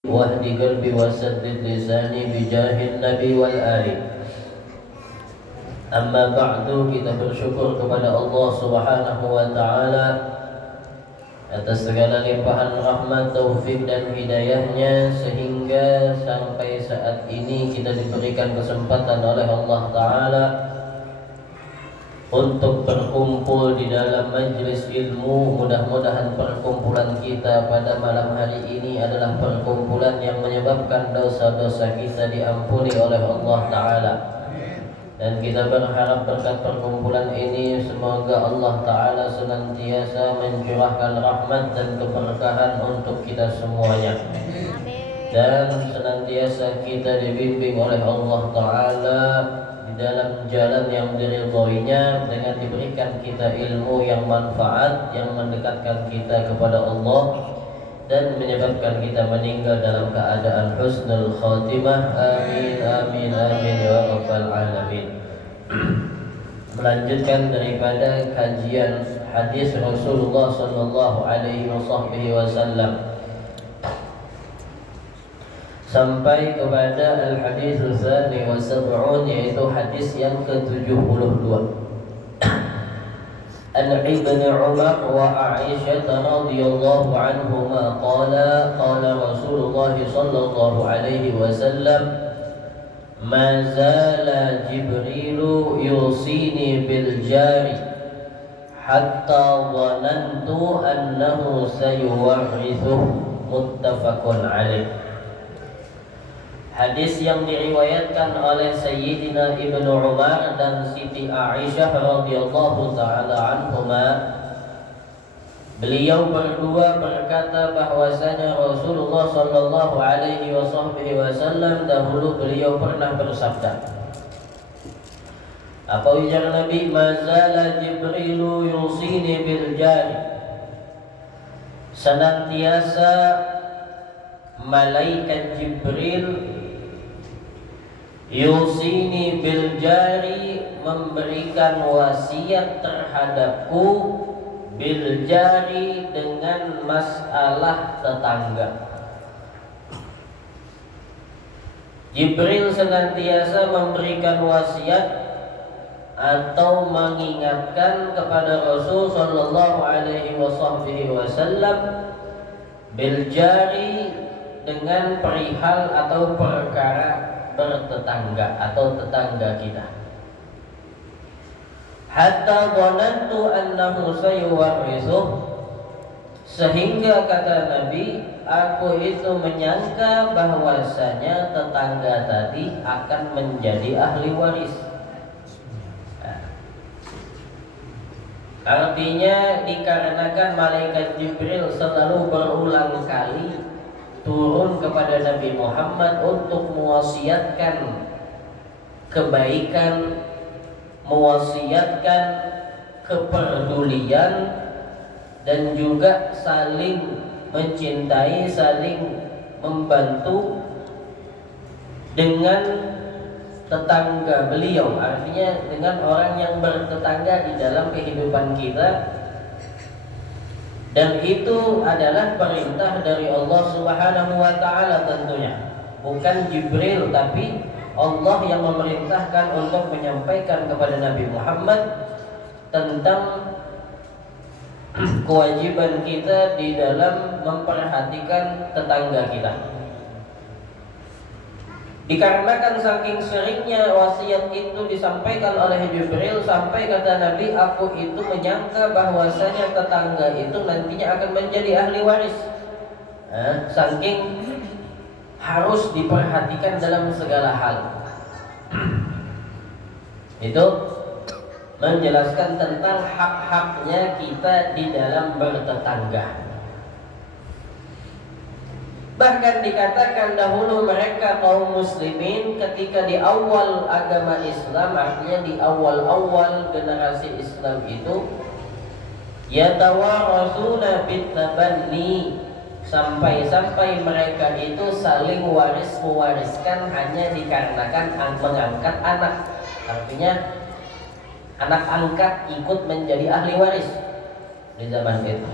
واهد قلبي وسدد لساني بجاه النبي والآل. Amma ba'du, kita bersyukur kepada Allah Subhanahu wa taala atas segala limpahan rahmat, taufik dan hidayahnya sehingga sampai saat ini kita diberikan kesempatan oleh Allah taala untuk berkumpul di dalam majlis ilmu. Mudah-mudahan perkumpulan kita pada malam hari ini adalah perkumpulan yang menyebabkan dosa-dosa kita diampuni oleh Allah taala. Dan kita berharap berkat perkumpulan ini semoga Allah Ta'ala senantiasa mencurahkan rahmat dan keberkahan untuk kita semuanya. Dan senantiasa kita dibimbing oleh Allah Ta'ala di dalam jalan yang diridhoinya, dengan diberikan kita ilmu yang manfaat, yang mendekatkan kita kepada Allah dan menyebabkan kita meninggal dalam keadaan husnul khatimah. Amin amin amin ya rabbal alamin. Melanjutkan daripada kajian hadis Rasulullah sallallahu alaihi wasallam sampai kepada al-hadis al-thani wa sab'un, yaitu hadis yang ke-72. An Ibn Umar wa Aisyah radhiyallahu anhuma qala Rasulullah sallallahu alaihi wasallam ma zala Jibrilu yusini bil jari hatta dhanantu annahu sayuwarrithu. Muttafaqun alaih. Hadis yang diriwayatkan oleh Sayyidina Ibnu Umar dan Siti Aisyah radhiyallahu taala anhuma. Beliau berdua berkata bahwasanya Rasulullah sallallahu alaihi wasallam dahulu beliau pernah bersabda. Apa ujar Nabi? Mazala Jibrilu yusini bil jari. Senantiasa malaikat Jibril yusini bil jari, memberikan wasiat terhadapku, bil jari, dengan masalah tetangga. Jibril senantiasa memberikan wasiat atau mengingatkan kepada Rasul sallallahu alaihi wasallam bil jari, dengan perihal atau perkara bertetangga atau tetangga kita. Hatta dhanantu annahu sayuwarrithu, sehingga kata Nabi, aku itu menyangka bahwasanya tetangga tadi akan menjadi ahli waris. Artinya dikarenakan malaikat Jibril selalu berulang kali turun kepada Nabi Muhammad untuk mewasiatkan kebaikan, mewasiatkan kepedulian, dan juga saling mencintai, saling membantu dengan tetangga beliau. Artinya dengan orang yang bertetangga di dalam kehidupan kita. Dan itu adalah perintah dari Allah Subhanahu wa taala tentunya. Bukan Jibril, tapi Allah yang memerintahkan untuk menyampaikan kepada Nabi Muhammad tentang kewajiban kita di dalam memperhatikan tetangga kita. Dikarenakan saking seringnya wasiat itu disampaikan oleh Jibril, sampai kata Nabi, aku itu menyangka bahwasanya tetangga itu nantinya akan menjadi ahli waris. Saking harus diperhatikan dalam segala hal. Itu menjelaskan tentang hak-haknya kita di dalam bertetangga. Bahkan dikatakan dahulu mereka kaum muslimin ketika di awal agama Islam, artinya di awal-awal generasi Islam itu, yatawarasuna bitabanni, sampai-sampai mereka itu saling mewariskan hanya dikarenakan mengangkat anak. Artinya anak angkat ikut menjadi ahli waris di zaman itu.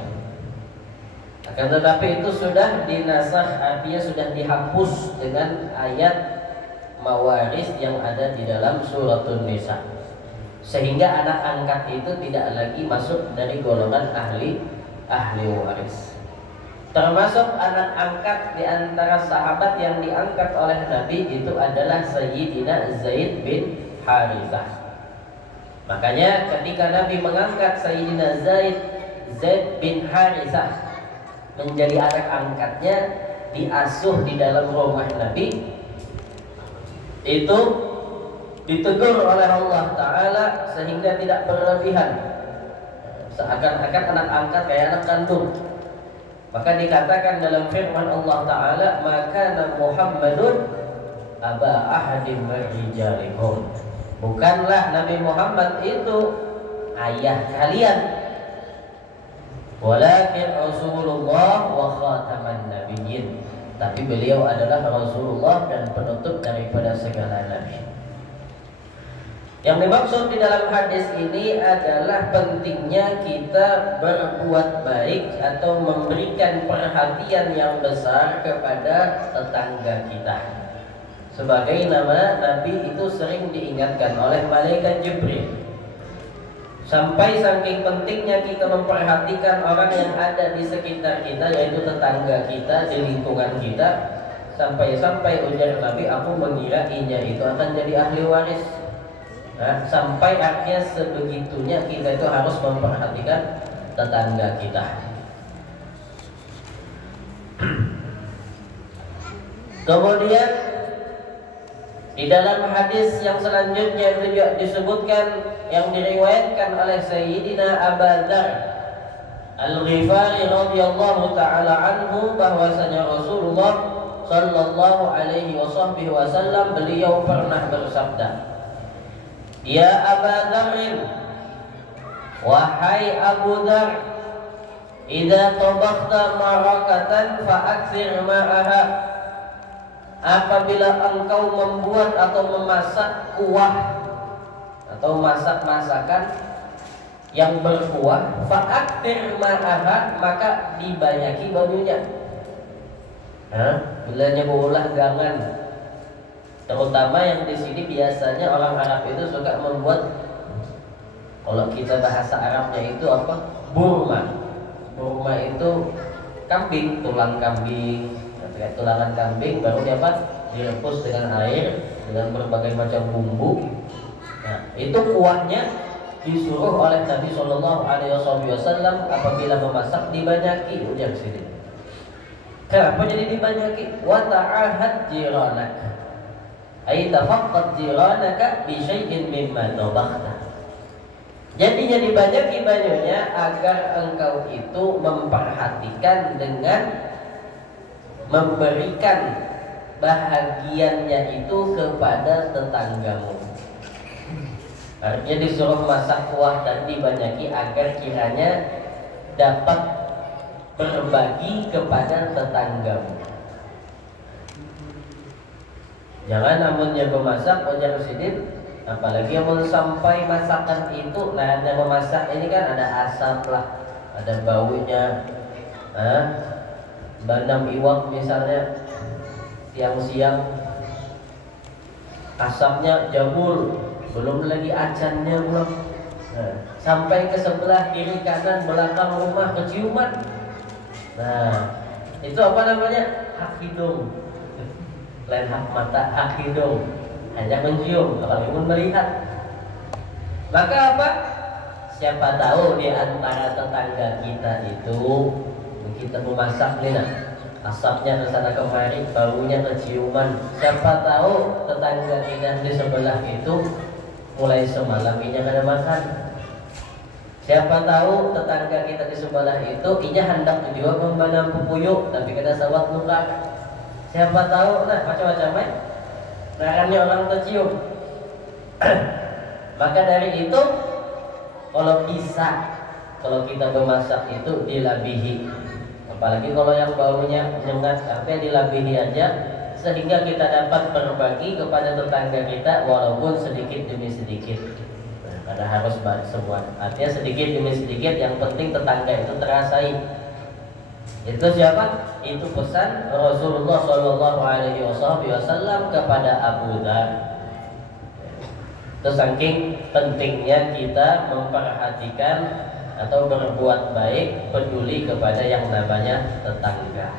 Akan tetapi itu sudah dinasakh, artinya sudah dihapus dengan ayat mawaris yang ada di dalam suratul Nisa, sehingga anak angkat itu tidak lagi masuk dari golongan ahli waris. Termasuk anak angkat di antara sahabat yang diangkat oleh Nabi itu adalah Sayyidina Zaid bin Harithah. Makanya ketika Nabi mengangkat Sayyidina Zaid bin Harithah menjadi anak angkatnya, diasuh di dalam rumah Nabi, itu ditegur oleh Allah Ta'ala sehingga tidak berlebihan, seakan-akan anak angkat kayak anak kandung. Maka dikatakan dalam firman Allah Ta'ala, maka Muhammadun aba ahadim rijalikum, bukanlah Nabi Muhammad itu ayah kalian, walakin Rasulullah wa khataman nabiyyin, tapi beliau adalah Rasulullah dan penutup daripada segala nabi. Yang dimaksud di dalam hadis ini adalah pentingnya kita berbuat baik atau memberikan perhatian yang besar kepada tetangga kita. Sebagai nama Nabi itu sering diingatkan oleh malaikat Jibril. Sampai saking pentingnya kita memperhatikan orang yang ada di sekitar kita, yaitu tetangga kita, di lingkungan kita, sampai-sampai ujar Nabi, aku mengira inya itu akan jadi ahli waris. Nah, sampai artinya sebegitunya kita itu harus memperhatikan tetangga kita. Kemudian di dalam hadis yang selanjutnya juga disebutkan, yang diriwayatkan oleh Sayyidina Abu Dzar Al-Ghifari radhiyallahu taala anhu, bahwasanya Rasulullah sallallahu alaihi wasallam beliau pernah bersabda, ya Abu Dzar, wahai Abu Dzar, idza tabakhta marakatan fa'aktsir ma'aha, apabila engkau membuat atau memasak kuah atau masak-masakan yang berkuah, fa'aktsir ma'aha, maka dibanyaki banyunya. Bilanya berulah gangan. Terutama yang di sini biasanya orang Arab itu suka membuat, kalau kita bahasa Arabnya itu apa? Burma. Burma itu kambing, tulang kambing, tulangan kambing baru dapat direbus dengan air dengan berbagai macam bumbu. Nah, itu kuahnya disuruh oleh Nabi Shallallahu Alaihi Wasallam apabila memasak dibanyaki. Ujar sini. Kenapa jadi dibanyaki? Wa ta'ahad jiranak. Ay tafaqqad jiranaka bi syai'in mimma tabakhta. Jadinya dibanyaki banyunya agar engkau itu memperhatikan dengan memberikan bahagiannya itu kepada tetanggamu. Artinya disuruh masak kuah dan dibanyaki agar kiranya dapat berbagi kepada tetanggamu. Jangan namun jago masak, ujar sidin, apalagi yang sampai masakan itu, nah yang memasak ini kan ada asap lah, ada baunya. Bandam iwak misalnya, siang-siang asapnya jabul, belum lagi acannya belum. Sampai ke sebelah kiri kanan belakang rumah keciuman. Nah, itu apa namanya? Hak hidung. Lain hak mata, hak hidung. Hanya mencium, apalagi pun melihat. Maka apa? Siapa tahu di antara tetangga kita itu, kita memasak nih, nah, asapnya kesana kemari, baunya keciuman. Siapa tahu tetangga kita di sebelah itu mulai semalam inya kada makan. Siapa tahu tetangga kita di sebelah itu inya hendak juga membanam pupuyuk tapi kada sawat muka. Siapa tahu, nah macam-macam narannya orang tercium. Maka dari itu, kalau bisa, kalau kita memasak itu dilabihi. Apalagi kalau yang baunya nyengat, artinya dilabihi aja, sehingga kita dapat berbagi kepada tetangga kita walaupun sedikit demi sedikit. Kada harus semua. Artinya sedikit demi sedikit, yang penting tetangga itu terasai. Itu siapa? Itu pesan Rasulullah Shallallahu Alaihi Wasallam kepada Abu Dhar. Itu saking pentingnya kita memperhatikan atau berbuat baik, peduli kepada yang namanya tetangga.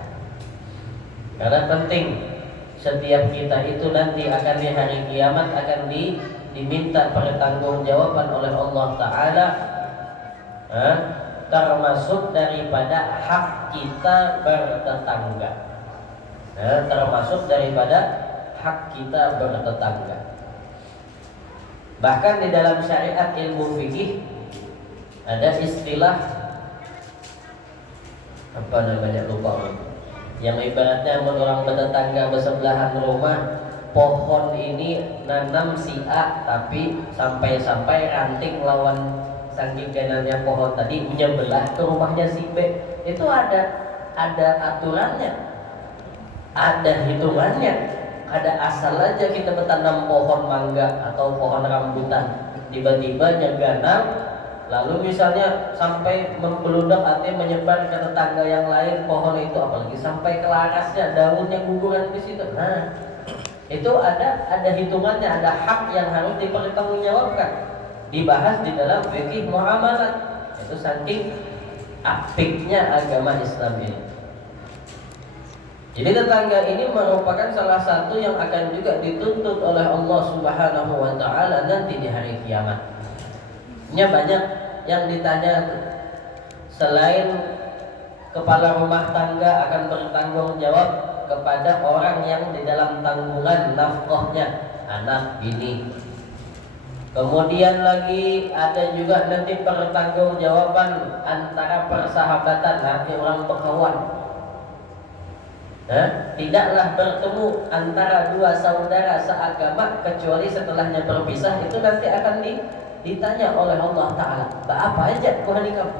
Karena penting, setiap kita itu nanti akan di hari kiamat akan diminta pertanggungjawaban oleh Allah Ta'ala, termasuk daripada hak kita bertetangga. Termasuk daripada hak kita bertetangga. Bahkan di dalam syariat ilmu fikih ada istilah apa namanya, lupa, yang ibaratnya orang bertetangga bersebelahan rumah, pohon ini nanam si A tapi sampai ranting lawan saking kanannya pohon tadi menyebelah ke rumahnya si B. Itu ada aturannya, ada hitungannya. Ada asal aja kita bertanam pohon mangga atau pohon rambutan, tiba-tiba nyeganam, lalu misalnya sampai membeludak artinya menyebar ke tetangga yang lain pohon itu, apalagi sampai ke larasnya, daunnya guguran di situ. Nah, itu ada hitungannya, ada hak yang harus dipertanggungjawabkan. Dibahas di dalam fikih muamalat. Itu saking apiknya agama Islam ini. Jadi tetangga ini merupakan salah satu yang akan juga dituntut oleh Allah Subhanahu wa Ta'ala nanti di hari kiamat. Ini banyak yang ditanya, selain kepala rumah tangga akan bertanggung jawab kepada orang yang di dalam tanggungan nafkahnya, anak, bini. Kemudian lagi ada juga nanti pertanggungjawaban antara persahabatan, nanti orang berkawan. Tidaklah bertemu antara dua saudara seagama kecuali setelahnya berpisah. Itu nanti akan ditanya oleh Allah Ta'ala, apa aja kuhani kamu?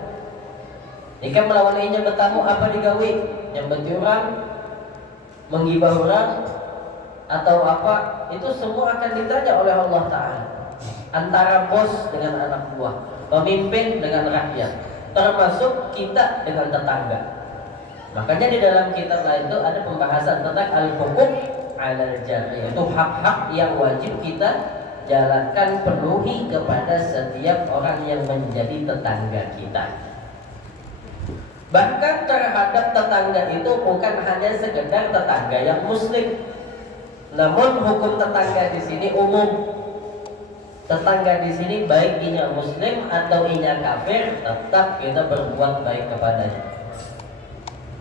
Jika melawan inya bertamu apa digawi? Yang beti orang, menggibah orang, atau apa, itu semua akan ditanya oleh Allah Ta'ala. Antara bos dengan anak buah, pemimpin dengan rakyat, termasuk kita dengan tetangga. Makanya di dalam kitab lain itu ada pembahasan tentang al-huquq 'alal jami', yaitu hak-hak yang wajib kita jalankan, penuhi kepada setiap orang yang menjadi tetangga kita. Bahkan terhadap tetangga itu bukan hanya sekedar tetangga yang muslim, namun hukum tetangga di sini umum. Tetangga di sini baik inya muslim atau inya kafir, tetap kita berbuat baik kepadanya.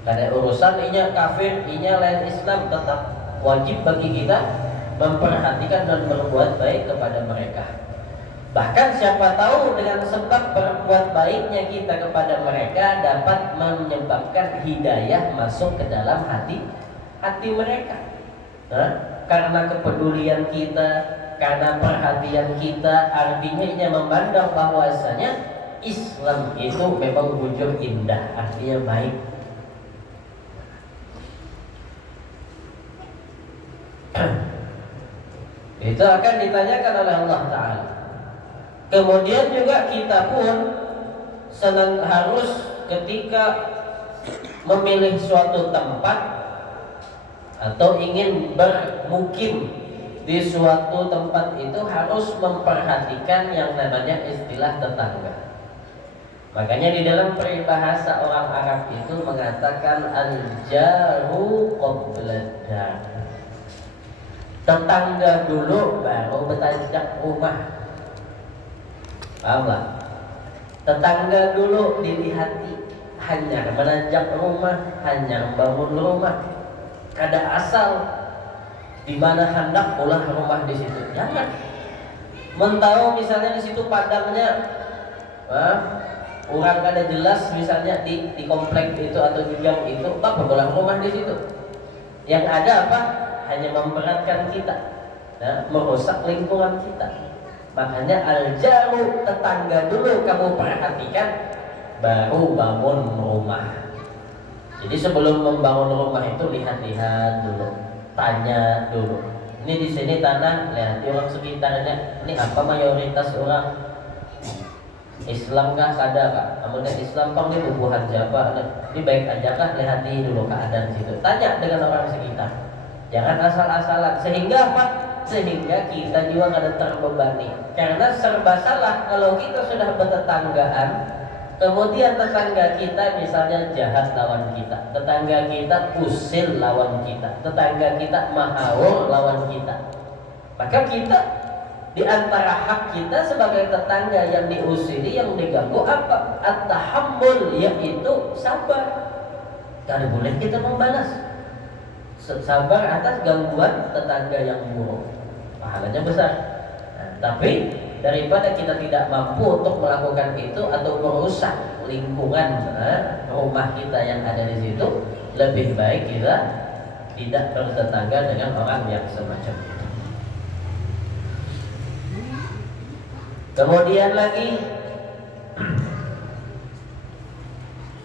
Karena urusan inya kafir, inya lain Islam, tetap wajib bagi kita memperhatikan dan berbuat baik kepada mereka. Bahkan siapa tahu dengan sebab berbuat baiknya kita kepada mereka dapat menyebabkan hidayah masuk ke dalam hati mereka. Karena kepedulian kita, karena perhatian kita, artinya ini memandang bahwasanya Islam itu memang wujud indah, artinya baik. Itu akan ditanyakan oleh Allah Ta'ala. Kemudian juga kita pun harus ketika memilih suatu tempat atau ingin bermukim di suatu tempat itu harus memperhatikan yang namanya istilah tetangga. Makanya di dalam peribahasa orang Arab itu mengatakan al-jaru qabla dar. Tetangga dulu baru bertajak rumah. Pahamlah? Tetangga dulu dilihati, hanya menajak rumah, hanya membangun rumah. Kada asal di mana hendak ulah rumah di situ. Jangan. Mentau misalnya di situ padangnya, orang kada jelas misalnya di komplek itu atau di gang itu, apa ulah rumah di situ. Yang ada apa? Hanya memberatkan kita, merusak lingkungan kita. Makanya al-jaru, tetangga dulu kamu perhatikan, baru bangun rumah. Jadi sebelum membangun rumah itu lihat-lihat dulu, tanya dulu. Ini di sini tanah, lihat orang sekitarnya, ini apa mayoritas orang. Islam kah kada kah? Amunnya Islam pang di bubuhan siapa? Ini baik aja kah? Lihat dulu keadaan situ. Tanya dengan orang sekitar. Jangan asal-asalan. Sehingga apa? Sehingga kita juga kada terbebani. Karena serba salah kalau kita sudah bertetanggaan, kemudian tetangga kita misalnya jahat lawan kita, tetangga kita usil lawan kita, tetangga kita mahaur lawan kita, maka kita di antara hak kita sebagai tetangga yang diusili, yang diganggu apa? At-tahammul, yaitu sabar. Tidak boleh kita membalas. Sabar atas gangguan tetangga yang buruk, pahalanya besar. Nah, tapi daripada kita tidak mampu untuk melakukan itu atau merusak lingkungan rumah kita yang ada di situ, lebih baik kita tidak bertetangga dengan orang yang semacam itu. Kemudian lagi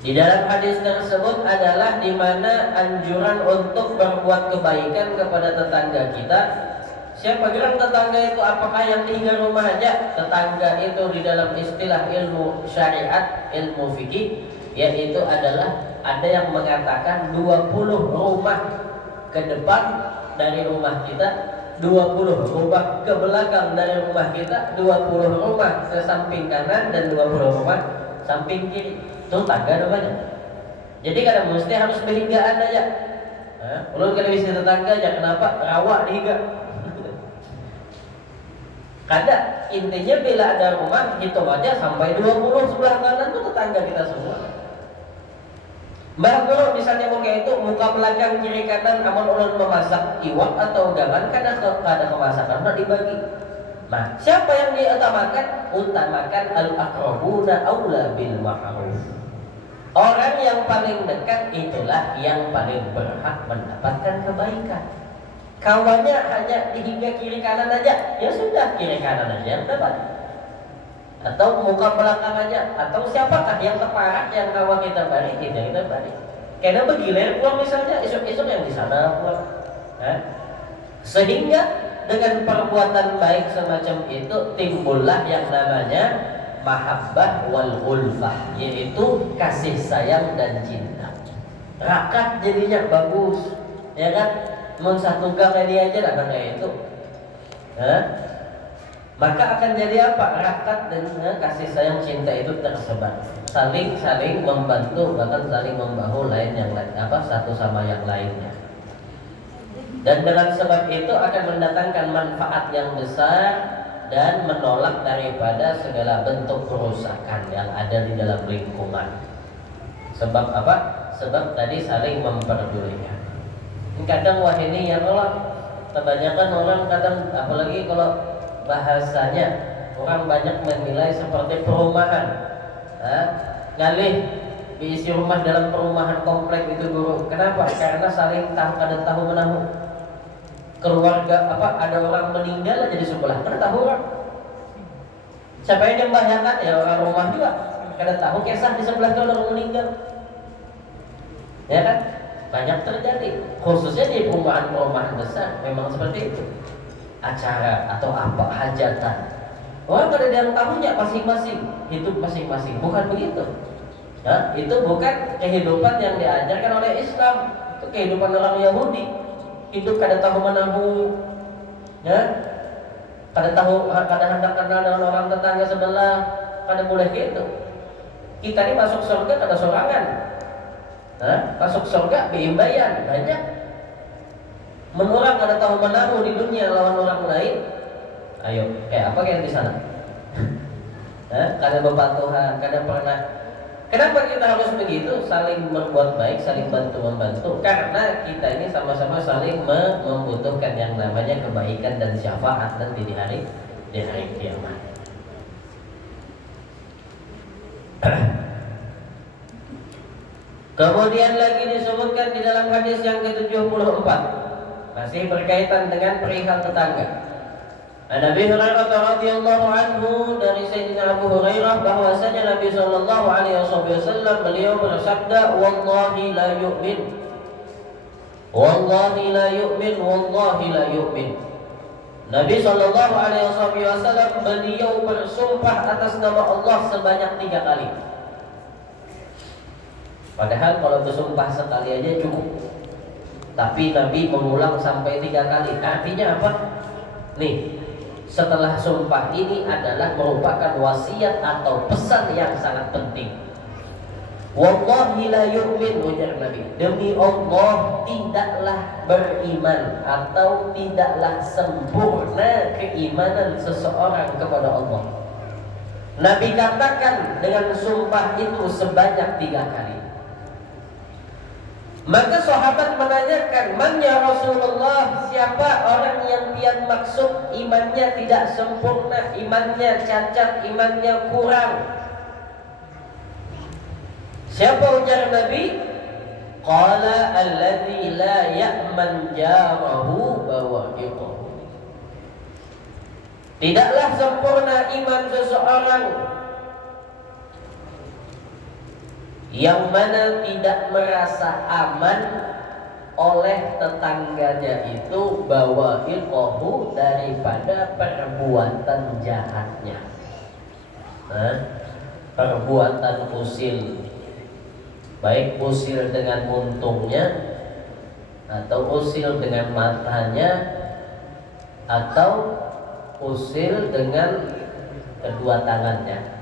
di dalam hadis tersebut adalah di mana anjuran untuk berbuat kebaikan kepada tetangga kita. Siapa bilang tetangga itu apakah yang tinggal rumah aja? Tetangga itu di dalam istilah ilmu syariat, ilmu fikih, yaitu adalah ada yang mengatakan 20 rumah ke depan dari rumah kita, 20 rumah ke belakang dari rumah kita, 20 rumah ke samping kanan, dan 20 rumah samping kiri. Itu tangga namanya. Jadi kadang mesti harus berhinggaan aja. Ulun kada bisa tetangga aja, kenapa? Rawa dihiga. Kada, intinya bila ada rumah hitung aja sampai 20 sebelah kanan itu tetangga kita semua. Mbah kalau misalnya mau kayak itu muka belakang kiri kanan amun ulun memasak iwak atau gaman kada kemasakan udah dibagi. Nah, siapa yang diutamakan? Utamakan al-aqrabuna aula bil ma'ruf. Orang yang paling dekat itulah yang paling berhak mendapatkan kebaikan. Kawannya hanya hingga kiri kanan aja, ya sudah kiri kanan aja yang dapat. Atau muka belakang aja, atau siapakah yang teparak yang kawan kita balik, kita balik. Karena begilir pulang misalnya, esok-esok yang di sana pulang. Sehingga dengan perbuatan baik semacam itu timbullah yang namanya mahabbah wal ulfah, yaitu kasih sayang dan cinta. Rakat jadinya bagus, ya kan? Mau satu gang ini aja dah kayak itu. Maka akan jadi apa? Rakat dan kasih sayang cinta itu tersebar, saling membantu, bahkan saling membahu lain yang lain, satu sama yang lainnya. Dan dengan sebab itu akan mendatangkan manfaat yang besar dan menolak daripada segala bentuk kerusakan yang ada di dalam lingkungan. Sebab apa? Sebab tadi saling memperdulikan. Kadang wah ini ya Allah, kebanyakan orang kadang apalagi kalau bahasanya orang banyak menilai seperti perumahan, ngalih diisi rumah dalam perumahan komplek itu guru. Kenapa? Karena saling tahu menahu. Keluarga ada orang meninggal aja di sebelah, kada tahu orang. Siapa yang membahayakan? Ya orang rumah juga. Kada tahu kisah di sebelah kalau orang meninggal. Ya kan? Banyak terjadi, khususnya di perumahan-perumahan besar memang seperti itu. Acara atau apa hajatan, orang kada ada yang tahunya, masing-masing hidup masing-masing. Bukan begitu. Itu bukan kehidupan yang diajarkan oleh Islam. Itu kehidupan orang Yahudi. Hidup kada tahu menahu, kada hendak kenal dengan orang tetangga sebelah, kada boleh gitu. Kita ini masuk surga kada sorangan. Masuk surga beimbayan banyak. Orang kada tahu menahu di dunia lawan orang lain. Ayo, apa yang di sana? Kada bepatuhan, kada pernah. Kenapa kita harus begitu? Saling berbuat baik, saling bantu-membantu. Karena kita ini sama-sama saling membutuhkan yang namanya kebaikan dan syafaat nanti di hari kiamat. Kemudian lagi disebutkan di dalam hadis yang ke-74, masih berkaitan dengan perihal tetangga. Nabi Hurairah radhiyallahu anhu, dari Sayyidina Abu Hurairah bahwasanya Nabi sallallahu alaihi wasallam beliau bersabda, wallahi la yu'min, wallahi la yu'min, wallahi la yu'min. Nabi Shallallahu Alaihi Wasallam beliau bersumpah atas nama Allah sebanyak 3 kali. Padahal kalau bersumpah sekali aja cukup, tapi Nabi mengulang sampai 3 kali. Artinya apa? Nih, setelah sumpah ini adalah merupakan wasiat atau pesan yang sangat penting. Wallahi la yu'min, ujar Nabi, demi Allah tidaklah beriman atau tidaklah sempurna keimanan seseorang kepada Allah. Nabi katakan dengan sumpah itu sebanyak 3 kali. Maka sahabat menanyakan, "Man ya Rasulullah, siapa orang yang pian maksud imannya tidak sempurna, imannya cacat, imannya kurang?" Siapa, ujar Nabi? Qala alladzi la ya'man jarahu bawa'iqahu. Tidaklah sempurna iman seseorang yang mana tidak merasa aman oleh tetangganya itu bawa'iqahu, daripada perbuatan jahatnya. Perbuatan usil, baik usil dengan untungnya, atau usil dengan matanya, atau usil dengan kedua tangannya.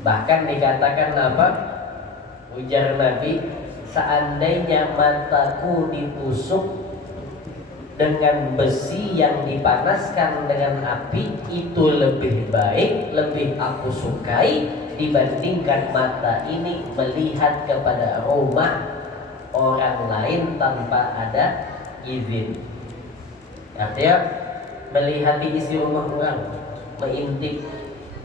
Bahkan dikatakan apa? Ujar Nabi, seandainya mataku ditusuk dengan besi yang dipanaskan dengan api, itu lebih baik, lebih aku sukai dibandingkan mata ini melihat kepada rumah orang lain tanpa ada izin. Artinya melihat di isi rumah orang, mengintip,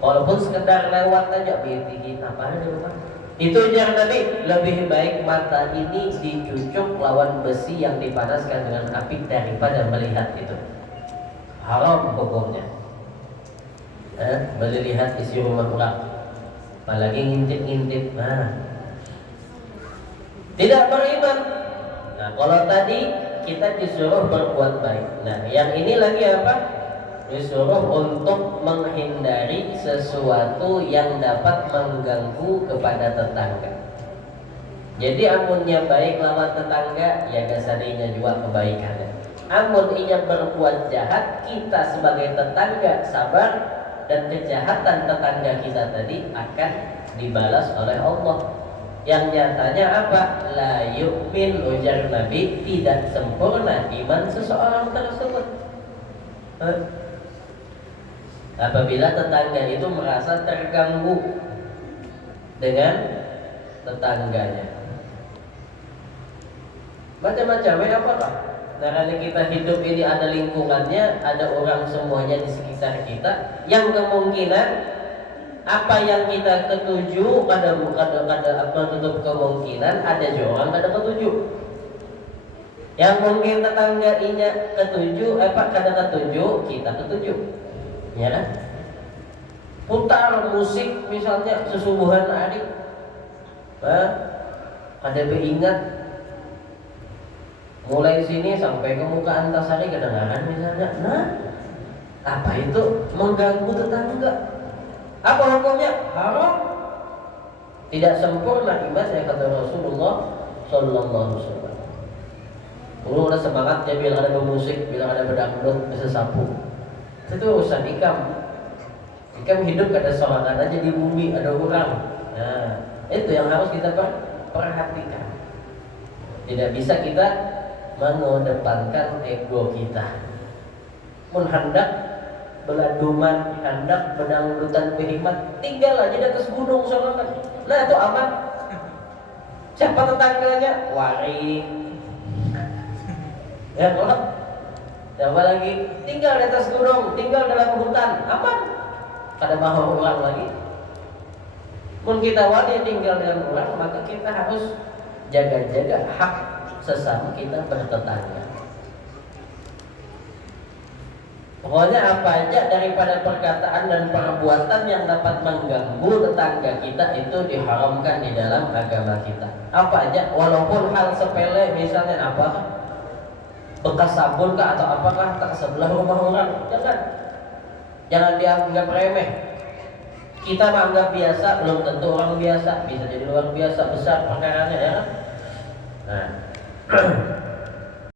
walaupun sekedar lewat aja, bikin apa ada di rumah. Itu ujar Nabi, lebih baik mata ini dicucuk lawan besi yang dipanaskan dengan api daripada melihat itu. Haram hukumnya. Melihat isi rumah orang, apalagi ngintip-ngintip. Tidak beriman. Nah, kalau tadi kita disuruh berbuat baik. Nah, yang ini lagi apa? Disuruh untuk menghindari sesuatu yang dapat mengganggu kepada tetangga. Jadi amunnya baik lawan tetangga, ya dasarnya juga kebaikannya. Amun ia berbuat jahat, kita sebagai tetangga sabar, dan kejahatan tetangga kita tadi akan dibalas oleh Allah. Yang nyatanya apa? La yu'min, ujar Nabi, tidak sempurna iman seseorang tersebut. Apabila tetangga itu merasa terganggu dengan tetangganya, macam-macam ya apakah? Karena kita hidup ini ada lingkungannya, ada orang semuanya di sekitar kita, yang kemungkinan apa yang kita ketuju ada menutup kemungkinan ada juga orang kada ketuju. Yang mungkin tetangga inya ketuju, kada ketuju, kita ketuju. Ya kan? Putar musik misalnya sesubuhan adik, ada beringat mulai sini sampai ke muka Antasari kedengaran misalnya. Nah, apa itu? Mengganggu tetangga. Apa hukumnya? Haram. Tidak sempurna iman, ya kata Rasulullah Sallallahu Alaihi Wasallam. Dulu udah semangat ya bila ada bermusik, bila ada berdangdut, bisa sapu. Itu urusan ikam. Ikam hidup kada sorangan aja di bumi, ada orang. Nah, itu yang harus kita perhatikan. Tidak bisa kita mengedepankan ego kita. Mun hendak beladuman, hendak bedangdutan berhikmat, tinggal aja di atas gunung sorangan. Nah, itu aman. Siapa tetangganya? Waring. Ya, kalau siapa lagi? Tinggal di atas gunung, tinggal dalam hutan, aman. Kada mahu ulang lagi. Mun kita wajib tinggal dengan orang, maka kita harus jaga-jaga hak sesama kita bertetangga. Pokoknya apa aja daripada perkataan dan perbuatan yang dapat mengganggu tetangga kita itu diharamkan di dalam agama kita. Apa aja, walaupun hal sepele, misalnya apa? bekas sabun kah atau apakah tak sebelah rumah orang. Jangan dianggap remeh. Kita menganggap biasa, belum tentu orang biasa, bisa jadi luar biasa besar perkaranya ya. Nah,